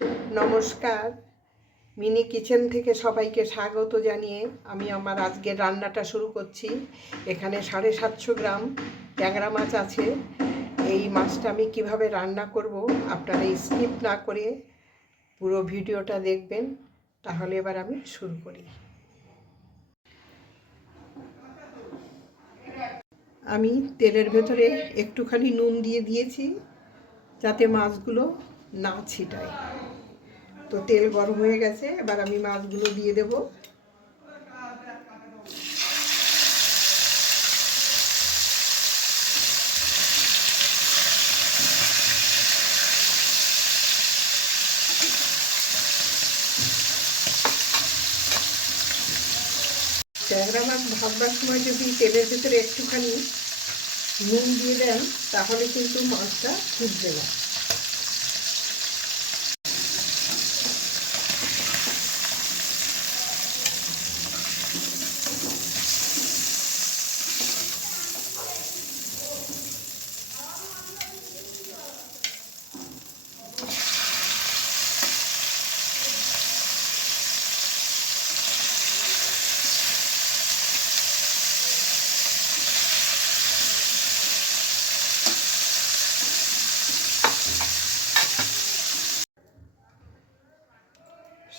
নমস্কার, mini kitchen থেকে সবাইকে স্বাগত জানিয়ে আমি আমার আজকের রান্নাটা শুরু করছি। এখানে 750 গ্রাম ট্যাংরা মাছ আছে। এই মাছটা আমি কিভাবে রান্না করব আপনারা স্কিপ না করে পুরো ভিডিওটা দেখবেন। তাহলে এবার আমি শুরু করি। আমি তেলের ভেতরে একটুখানি নুন দিয়ে দিয়েছি যাতে মাছগুলো না ছিটায়। তো তেল গরম হয়ে গেছে, এবার আমি মাছগুলো দিয়ে দেব। ট্যাংরা মাছ ভাজবার সময় যদি তেলের ভেতরে একটুখানি নুন দিয়ে দেন তাহলে কিন্তু মাছটা ফুটবে না।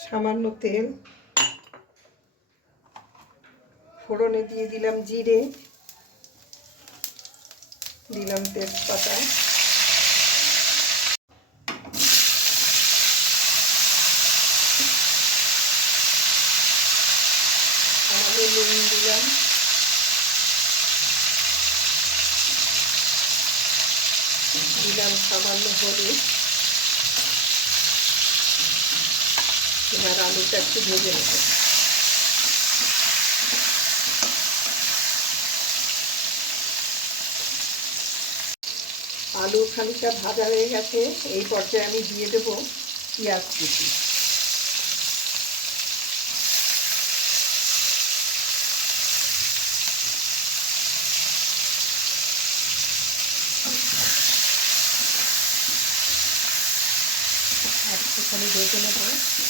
সামান্য তেল, ফোড়নে দিয়ে দিলাম জিরে, দিলাম তেজপাতা, সামান্য নুন দিলাম, দিলাম সামান্য হলুদ। এবার আলুটা একটু ভেজে নেব। আলু খানিকটা ভাজা হয়ে গেছে, এই পর্যায়ে আমি দিয়ে দেব পেঁয়াজ কুচি। আর একটুখানি ভেজে নেব।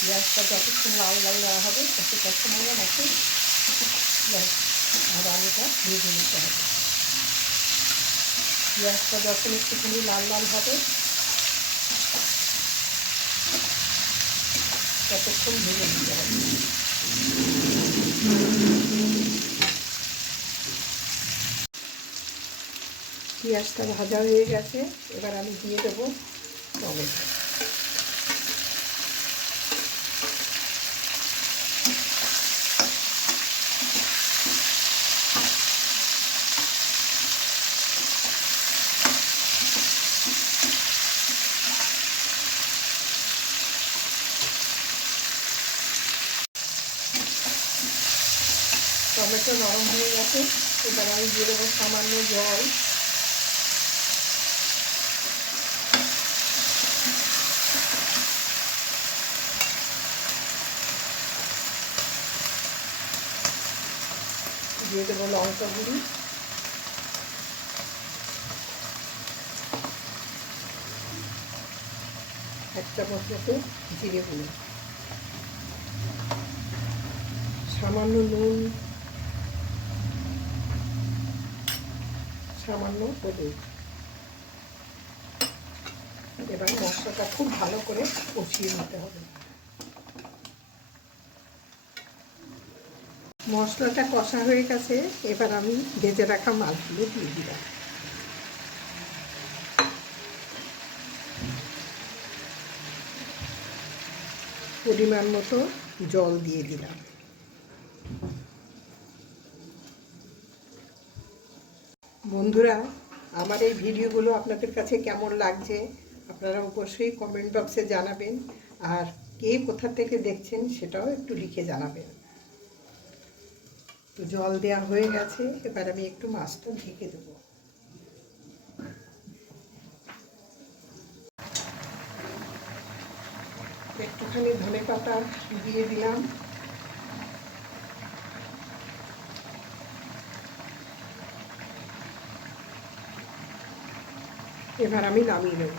পেঁয়াজটা যতক্ষণ লাল লাল দেওয়া হবে ততটা সময় আমাকে আর আলুটা ভেজে নিতে হবে। পেঁয়াজটা যখন একটুখানি লাল লাল হবে ততক্ষণ ভেজে নিতে হবে। পেঁয়াজটা ভাজা হয়ে গেছে, এবার আমি দিয়ে দেবো টমেটো। টমেটো নরম হয়ে গেছে, এবার আমি দিয়ে দেবো সামান্য জল। দিয়ে দেবো লঙ্কা গুঁড়ি, এক চামচ মতো জিরে গুঁড়ো, সামান্য নুন, সামান্য হলুদ। এবার মশলাটা খুব ভালো করে কষিয়ে নিতে হবে। মশলাটা কষা হয়ে গেছে, এবার আমি ভেজে রাখা মাছগুলো দিয়ে দিলাম। পরিমাণ মতো জল দিয়ে দিলাম। বন্ধুরা, আমার এই ভিডিওগুলো আপনাদের কাছে কেমন লাগছে আপনারা অবশ্যই কমেন্ট বক্সে জানাবেন, আর কে কোথা থেকে দেখছেন সেটাও একটু লিখে জানাবেন। তো জল দেওয়া হয়ে গেছে, এবার আমি একটু মাছটা ঢেকে দেবো। একটুখানি ধনেপাতা দিয়ে দিলাম। এবার আমি নামিয়ে নেব।